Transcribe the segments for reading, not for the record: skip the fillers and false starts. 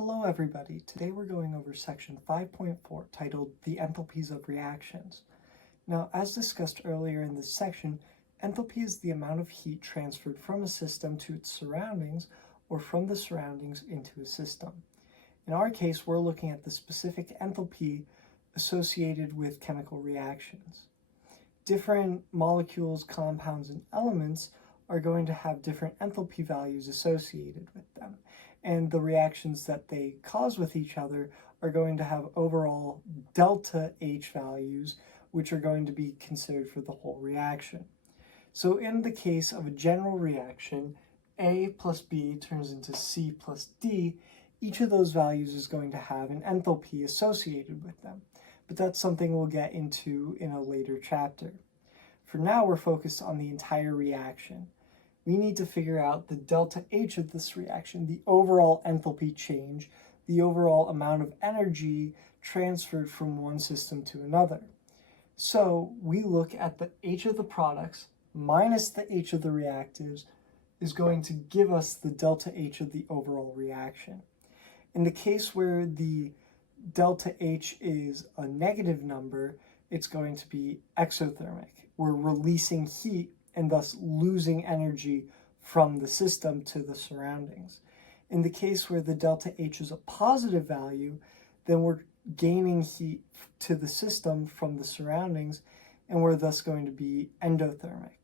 Hello everybody, today we're going over section 5.4 titled The Enthalpies of Reactions. Now, as discussed earlier in this section, enthalpy is the amount of heat transferred from a system to its surroundings or from the surroundings into a system. In our case, we're looking at the specific enthalpy associated with chemical reactions. Different molecules, compounds, and elements are going to have different enthalpy values associated with them. And the reactions that they cause with each other are going to have overall delta H values, which are going to be considered for the whole reaction. So in the case of a general reaction, A plus B turns into C plus D, each of those values is going to have an enthalpy associated with them. But that's something we'll get into in a later chapter. For now, we're focused on the entire reaction. We need to figure out the delta H of this reaction, the overall enthalpy change, the overall amount of energy transferred from one system to another. So we look at the H of the products minus the H of the reactives is going to give us the delta H of the overall reaction. In the case where the delta H is a negative number, it's going to be exothermic. We're releasing heat and thus losing energy from the system to the surroundings. In the case where the delta H is a positive value, then we're gaining heat to the system from the surroundings, and we're thus going to be endothermic.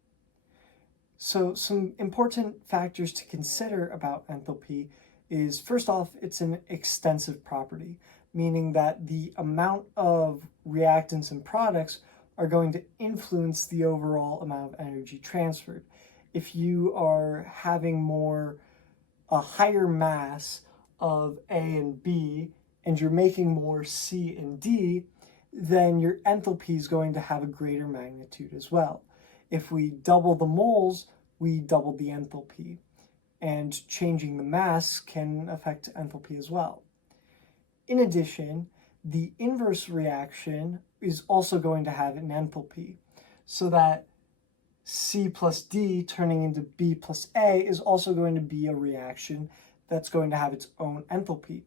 So some important factors to consider about enthalpy is, first off, it's an extensive property, meaning that the amount of reactants and products are going to influence the overall amount of energy transferred. If you are having a higher mass of A and B, and you're making more C and D, then your enthalpy is going to have a greater magnitude as well. If we double the moles, we double the enthalpy, and changing the mass can affect enthalpy as well. In addition, the inverse reaction is also going to have an enthalpy, so that C plus D turning into B plus A is also going to be a reaction that's going to have its own enthalpy.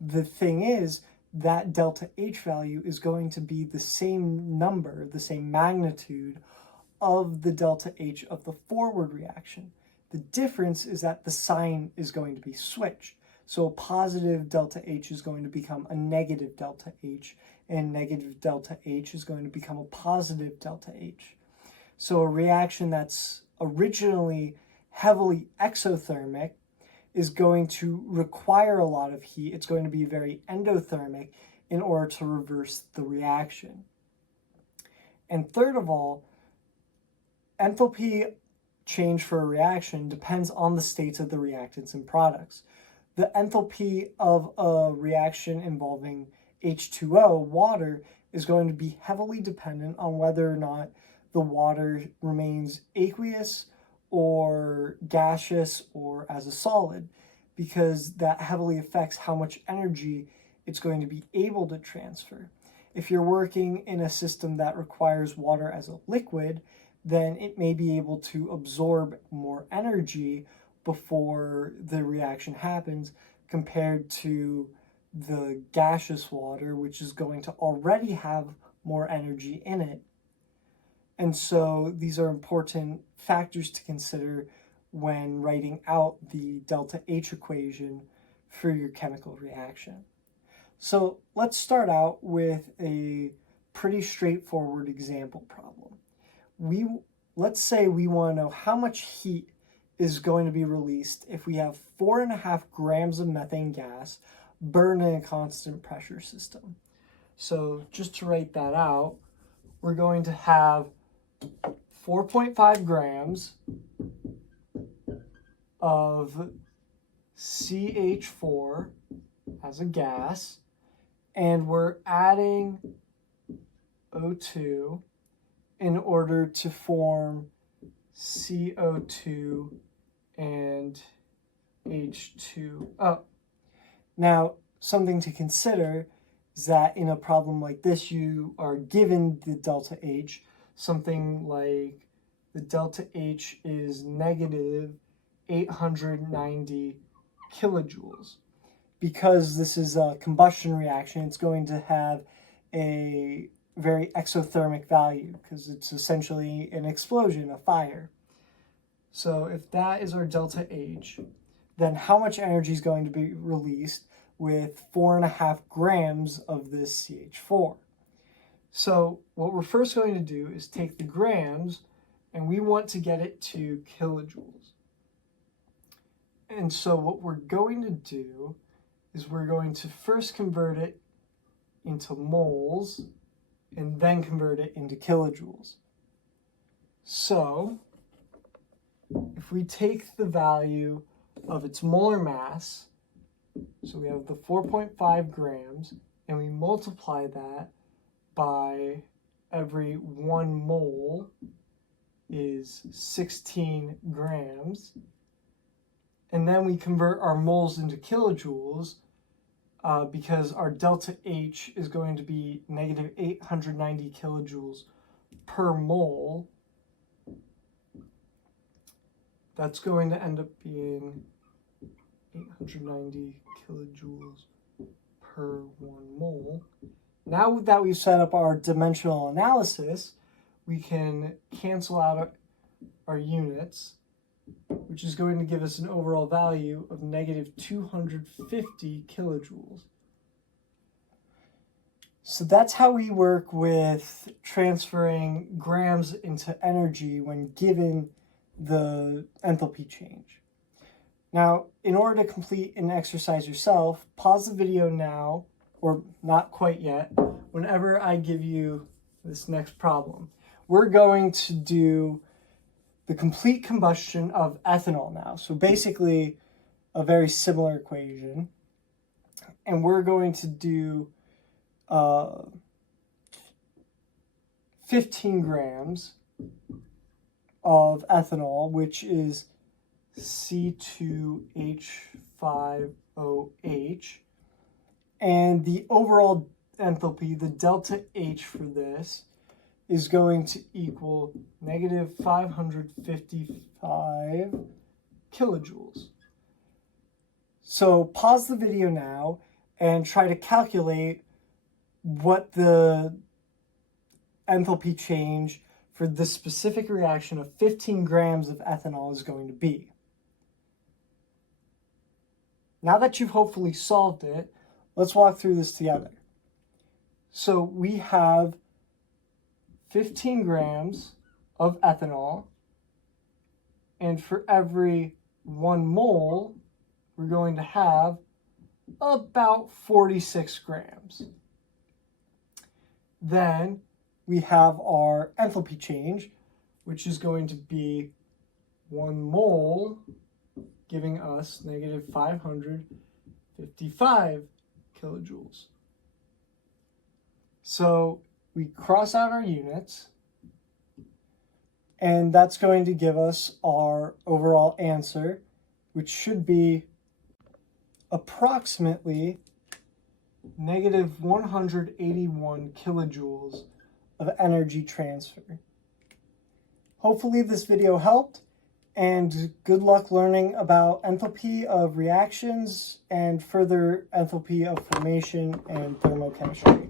The thing is that delta H value is going to be the same number, the same magnitude of the delta H of the forward reaction. The difference is that the sign is going to be switched. So a positive delta H is going to become a negative delta H, and negative delta H is going to become a positive delta H. So a reaction that's originally heavily exothermic is going to require a lot of heat. It's going to be very endothermic in order to reverse the reaction. And third of all, enthalpy change for a reaction depends on the states of the reactants and products. The enthalpy of a reaction involving H2O, water, is going to be heavily dependent on whether or not the water remains aqueous or gaseous or as a solid, because that heavily affects how much energy it's going to be able to transfer. If you're working in a system that requires water as a liquid, then it may be able to absorb more energy before the reaction happens compared to the gaseous water, which is going to already have more energy in it. And so these are important factors to consider when writing out the delta H equation for your chemical reaction. So let's start out with a pretty straightforward example problem. Let's say we want to know how much heat is going to be released if we have 4.5 grams of methane gas burned in a constant pressure system. So just to write that out, we're going to have 4.5 grams of CH4 as a gas, and we're adding O2 in order to form CO2 and H2O. Now, something to consider is that in a problem like this, you are given the delta H, something like the delta H is negative 890 kilojoules. because this is a combustion reaction, it's going to have a very exothermic value because it's essentially an explosion, a fire. So if that is our delta H, then how much energy is going to be released with 4.5 grams of this CH4? So what we're first going to do is take the grams, and we want to get it to kilojoules. And so what we're going to do is we're going to first convert it into moles and then convert it into kilojoules. So if we take the value of its molar mass, so we have the 4.5 grams, and we multiply that by every 1 mole is 16 grams. And then we convert our moles into kilojoules because our delta H is going to be negative 890 kilojoules per mole. That's going to end up being 890 kilojoules per 1 mole. Now that we've set up our dimensional analysis, we can cancel out our units, which is going to give us an overall value of negative 250 kilojoules. So that's how we work with transferring grams into energy when given the enthalpy change. Now, in order to complete an exercise yourself, pause the video now, or not quite yet, whenever I give you this next problem. We're going to do the complete combustion of ethanol now. So basically a very similar equation. And we're going to do 15 grams of ethanol, which is C2H5OH. And the overall enthalpy, the delta H for this, is going to equal negative 555 kilojoules. So pause the video now and try to calculate what the enthalpy change for this specific reaction of 15 grams of ethanol is going to be. Now that you've hopefully solved it, let's walk through this together. So we have 15 grams of ethanol, and for every 1 mole, we're going to have about 46 grams. Then we have our enthalpy change, which is going to be 1 mole, giving us negative 555 kilojoules. So we cross out our units, and that's going to give us our overall answer, which should be approximately negative 181 kilojoules of energy transfer. Hopefully this video helped, and good luck learning about enthalpy of reactions and further enthalpy of formation and thermochemistry.